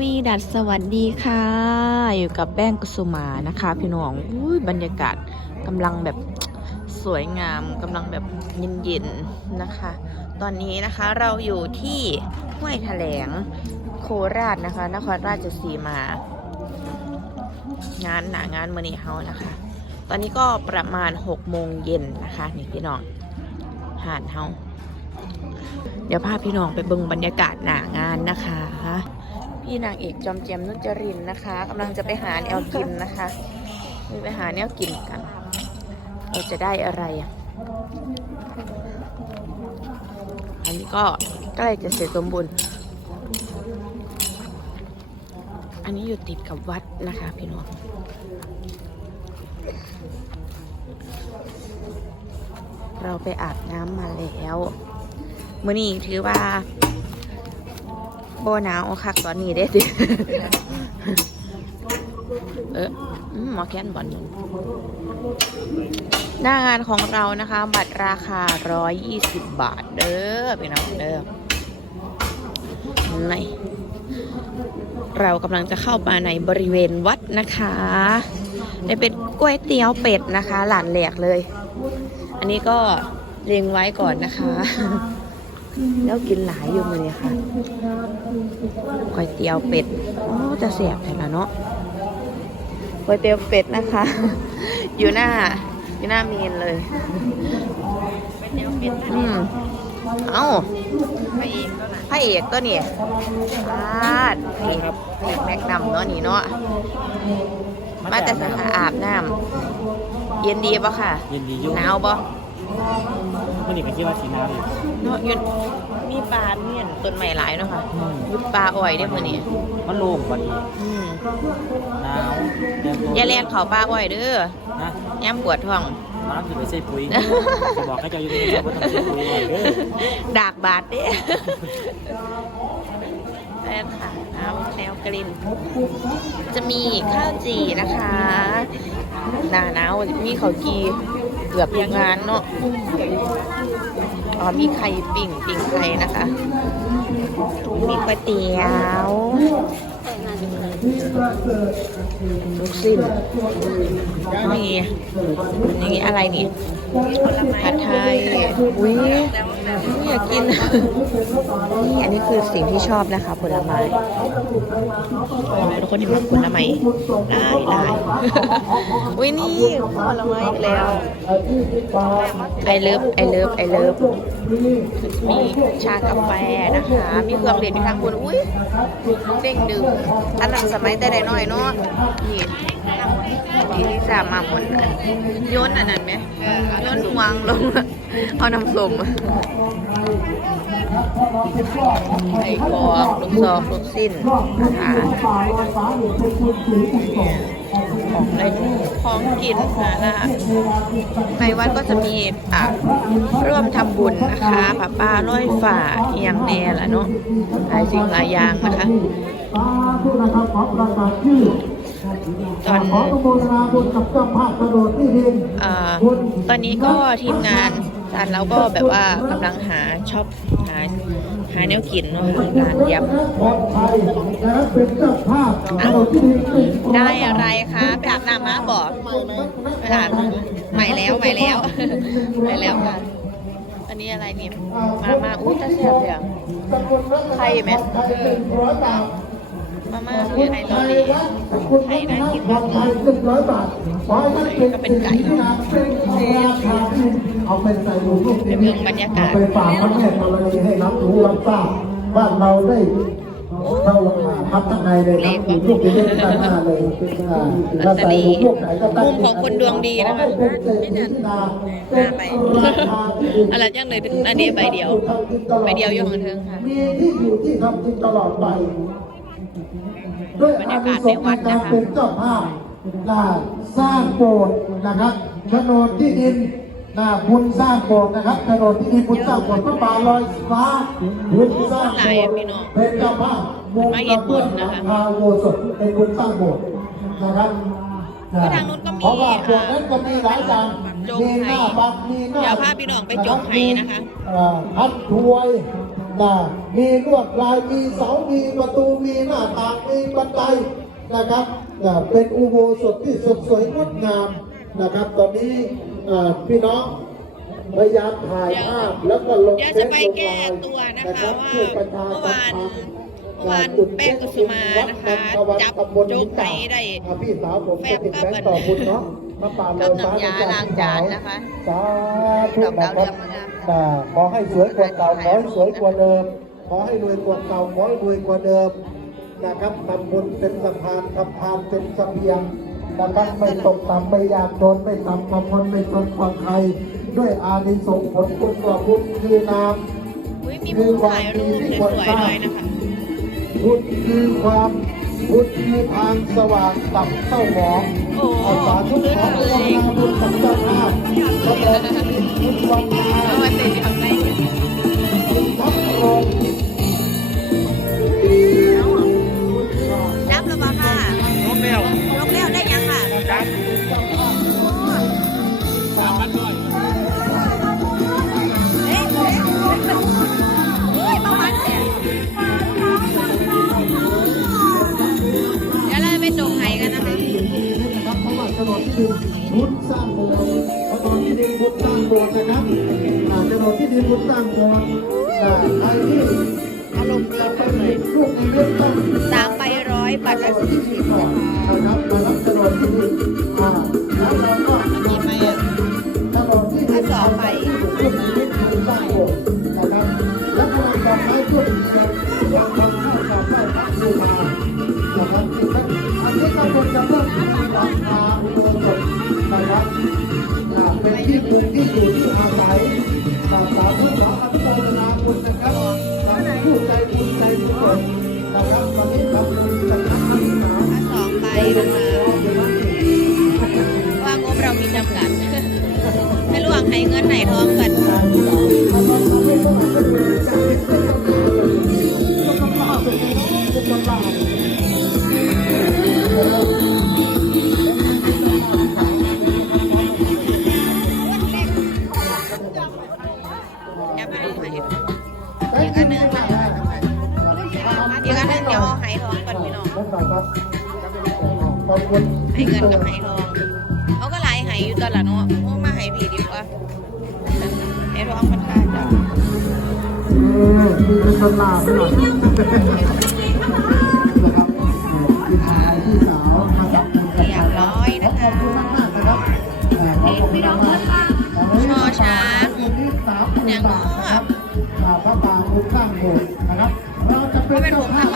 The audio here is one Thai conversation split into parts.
วีดัสสวัสดีค่ะ อยู่กับแป้งกุสุมานะคะ พี่น้องอุ้ยบรรยากาศกำลังแบบสวยงามกำลังแบบเย็นๆนะคะ ตอนนี้นะคะเราอยู่ที่ห้วยแถลงโคราชนะคะ นครราชสีมา งานหนางานมือนีเฮานะคะ ตอนนี้ก็ประมาณ6โมงเย็นนะคะนี่พี่น้องหาดเฮาเดี๋ยวพาพี่น้องไปเบิ่งบรรยากาศหนางานนะคะ พี่นางเอกจอมเจียมนุจรินนะคะกำลังจะไปหาแนวกินนะคะไปหาแนวกินกัน เราจะได้อะไรอะอันนี้ก็ใกล้จะเสร็จสมบูรณ์ อันนี้อยู่ติดกับวัดนะคะพี่น้องเราไปอาบน้ำมาแล้วมื่อนี้ถือว่า โบหนาวคักตอนนี้เด้ดิเอออืมหมอแค้นบอลหน้างานของเรานะคะ บัตรราคา 120 บาท เด้อพี่น้องเด้อในเรากำลังจะเข้ามาในบริเวณวัดนะคะได้เป็นก๋วยเตี๋ยวเป็ดนะคะ หลานแหลกเลย อันนี้ก็เรียงไว้ก่อนนะคะ แล้วกินหลายอยู่มือเลยค่ะก๋วยเตี๋ยวเป็ดโอ้จะเสียบแต่ละเนาะก๋วยเตี๋ยวเป็ดนะคะ อยู่หน้า อยู่หน้ามีนเลยอืมเอ้าพระเอกตัวนี้พาดพระเอกพระเอกแม็กนำเนาะนี่เนาะมาแต่สาขาอาบน้ำเย็นดีปะค่ะยินดีอยู่หนาวปะ มื่อนี้ก็คิดว่าสีน้ำอยู่เนาะอยืนมีปลาเมียนต้นไม้หลายเนาะค่ะอืมมีปลาอ้อยได้อมื้อนี้มันโล่งกว่านี้อืมหนาวเดินอย่าแล่นเข้าปลาอ้อยเด้อนะย่ำปวดท้อง มารับที่ไปใส่ปุ๋ยจะบอกให้เจ้าอยู่ที่นี่ว่าต้องใส่ปุ๋ยเลยเด้อดากบาดเด้แล่นค่ะเอาแนวกลิ่น จะมีข้าวจีนะคะ หน้าหนาวมีข้าวจี เกือบทุกงานเนาะอ๋อมีไข่ปิ่งปิ่งไข่นะคะ มีก๋วยเตี๋ยว ลูกสิ้นนี่นี่อะไรนี่ผัดไทย อุ้ยอยากกิน นี่อันนี้คือสิ่งที่ชอบนะคะ ผลไม้ทุกคนที่มาผลไม้ได้ได้อุ้ยนี่ผลไม้อีกแล้ว ไอเลิฟไอเลิฟไอเลิฟ มีชากาแฟนะคะ มีเครื่องเล่นอยู่ทางบนอุ้ยเด้งดึงอันนั้นสมัยแต่ใดน้อยเนาะนี่ที่ที่สามมาหมดอันโยนอันนั้นไหมโยนวางลงเอาน้ำส้มไอ้กอกลูกซอกลูกสิ้นนะคะ ของเล่นของกินนะคะในวัดก็จะมีอะร่วมทำบุญนะคะป้าป้าร้อยฝ่าเอียงแน่ละเนาะหลายสิ่งหลายอย่างนะคะตอนตอนนี้ก็ทีมงาน จานเราก็แบบว่ากำลังหาช็อปหาหาแนวกินเนาะร้านยปลอดภัยนะครับเป็นเจ้าภาพกระโดดที่ดินเป็นำได้อะไรคะไปอาบน้ำมาบอกไปอาบใหม่แล้วใหม่แล้วใหม่แล้วค่ะอันนี้อะไรนี่มามาอุ้ยตาเสียบเลยอะไข่ไหมร้อยบาท มาม่าคือไข่ลอรีไข่น่ากินมากดภัยนึ่งร้อยบาทขอให้ท่านเป็นก็เป็นไก่เนราคาที่เอาไปใส่หมูลูกเป็นเรื่องบรรยากาศไปฝากพระแม่ธรณีให้รับรู้รับทราบบ้าเราได้เข้าทับข้างในเลยครับอยู่ลูกเป็นเรื่องด้านหน้าเลยลอตเตอรี่ลูกไหนก็ตั้มุมของคนดวงดีนะคะไม่ทันห้าใบอะไรยังเลยอันนี้ใบเดียวใบเดียวอยู่ของเทิงค่ะมีที่อยู่ที่ทำกินตลอดไป ด้วยบรรยากาศในวัดนะคะเป็นเจ้าภาพนะสร้างโบสถ์นะครับโฉนดที่ดินนะบุญสร้างโบสถ์นะครับโฉนดที่ดินบุญสร้างโบสถ์พระบาลอยฟ้าบุญสร้างโบสถ์เป็นเจ้าภาพมุงกระเบื้องหลังคาโบสถ์เป็นบุญสร้างโบสถ์นะครับก็ทางนู้นก็มีเพราะว่าโบสถ์นั้นก็มีหลายอย่างจงมีหไห้น้าบัตรมีหน้าเดี๋ยวพาพี่น้องไปจงไห้นะคะเอ่อพัดถวย นะมีลวดลาย มีเสา มีประตู มีหน้าต่าง มีบันไดนะครับนะเป็นอุโบสถที่สดสวยงดงามนะครับ ตอนนี้เอ่อพี่น้องพยายามถ่ายภาพแล้วก็ลงเดี๋ยวเฟจะซไปลงแก้ไลน์ตัวนะนะคคะรับว่าช่วยประชาเมื่อสัมวานพันธ์เมื่อวานแป้งกุสุมานะคะจับโจ๊กไก่ได้อ่าพี่สาวผมแฟจะบติดกับแบงค์ต่อคุณเนาะมาป่าเล กับยฟ้าน้ำยาล้างจานนะคะสาธุดอกนะดาวคเรืรับองมางามอ่าขอให้สวยกว่าเก่าขอให้สวยกว่าเดิม ขอให้รวยกว่าเก่าขอให้รวยกว่าเดิมนะครับทำบุญเป็นสะพานทำทานเป็นเสบียงนะครับไม่ตกต่ำไม่ยากจนไม่ต่ำกว่าคนไม่จนกว่าใครด้วยอานิสงส์ผลบุญกว่าบุญคือนามอุ้ยมีมุมถ่ายรูปสวยๆด้วยนะคะพุทธคือความพุทธคือทางสว่างตับเต้าหมอง เจ้าภาพพระองค์พุทธวันนาเอาไว้เป็น ที่ดินพุทธสร้างโบสถ์อ่าใครที่อารมณ์ดีไปมากเลยลูกมีเรื่องต้งสามใบร้อยบัตรละสี่สิบนะคะนะครับมารับถนนที่นอ่าแล้วเราก็มีไหมอะถนนที่ดินถ้าสองใบพุทธนิมิตพุทธสร้างโบสถ์นะครับและกำลังดอกไม้ทุกแบบวางความเข้ากับได้พระบูชานะครับอันนี้ก็เป็นจะเริ่มที่ร สาสาธุสาธุโมทนาบุญนะครับสาธุใจบุญใจบุญนะครับตอนนี้ทำบุญกันทั้งนั้นนะถ้าสองใบนะคะว่างบเรามีจำกัด ไม่รู้ว่าใครเงินไหนทองกัน ให้เงินกับไหทองเขาก็หลายไหอยู่ตอนละเนาะโอ้มาไหผีดีกว่าไหทองมันค่าจ้ะมีเป็นตลาดหน่อยนะครับพี่ชายพี่สาวนะครับเรียบร้อยนะขอคะบคุณมากๆนะครับขอบคุณมากๆชอช้างเงินที่สามพันบาทนะครับอ่าพระบาทคุณสร้างโบสถ์นะครับเราจะเป็นเจ้าภาพ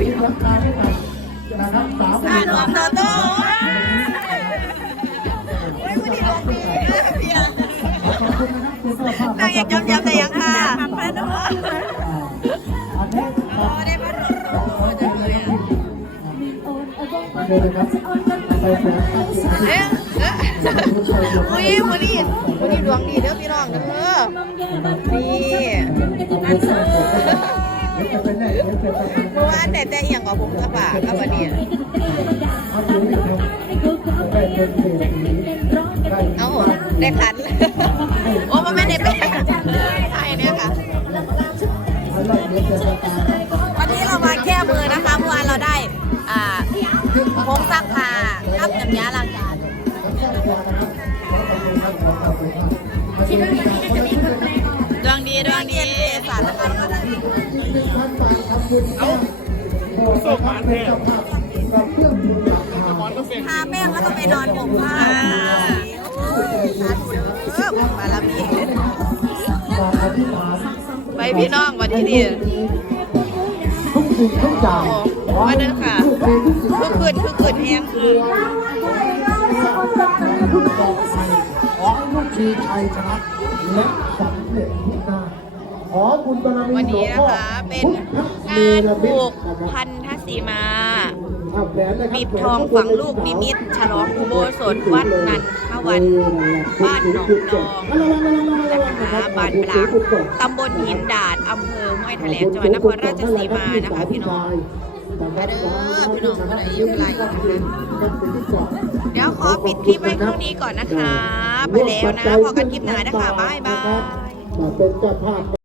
ที่ราคาไม่ต่ำ อ่านนออกโตโต้โอ้ยวันนี้ลงดีเพียงขอบคุณนะครับคุณเจ้าภาพนางอยากจำจำแต่ยังค่ะแม่น้องอ่าอันนี้โอ้ได้มาถูกโอ้จังเลยอะเดี๋ยวนะครับไปแสนห้าสิบเอ๊ะเอ๊ะอุ้ยวันนี้วันนี้ดวงดีเด้อพี่น้องเด้อนี่จะ เป็นแน่เดี๋ยวจะเป็นเมื่อวานแต่แต่เอียงกับผมกระบะกับวันนี้เอาดูนิดนึงได้เป็นเศรษฐีได้เอาได้พัน โอ้มันไม่ได้เป็นใช่เนี่ยค่ะอะไรเดี๋ยวจะประกาศวันนี้เรามาแก้มือนะคะเมื่อวานเราได้อ่าพงซักผ้ากับน้ำยาล้างจานดวงดีดวงดี สารพัดก็ได้ทาแป้งแล้วก็ไปนอนผมผ้าสาธุเด้อบารมีไปพี่น้องวันที่นี่ทุกสิ่งทุกอย่างมาเด้อค่ะทุกคืนทุกคืนแห้งคือขอให้ลูกชีชัยชนะและสำเร็จทุกหน้า ขอบุญบารมีวันหลวนี้งนะพ่อคะเป็นพุทธงานปลูกนะครับพันธสีมาเอาแหวนนะครับปิดทองฝังลูกนิมิต ฉลองอุโบสถวัดนันทวัน บ้านหนองดองนะคะบ้านปลางตำบลหินดาดอำเภอห้วยแถลงจังหวัดนครราชสีมานะคะพี่น้องมาเด้อพี่น้องคนไหนอยู่ไกลนะคะเดี๋ยวขอปิดคลิปไว้เท่านี้ก่อนนะคะ ไปแล้วนะพอกันคลิปหน้านะคะบ๊ายบาย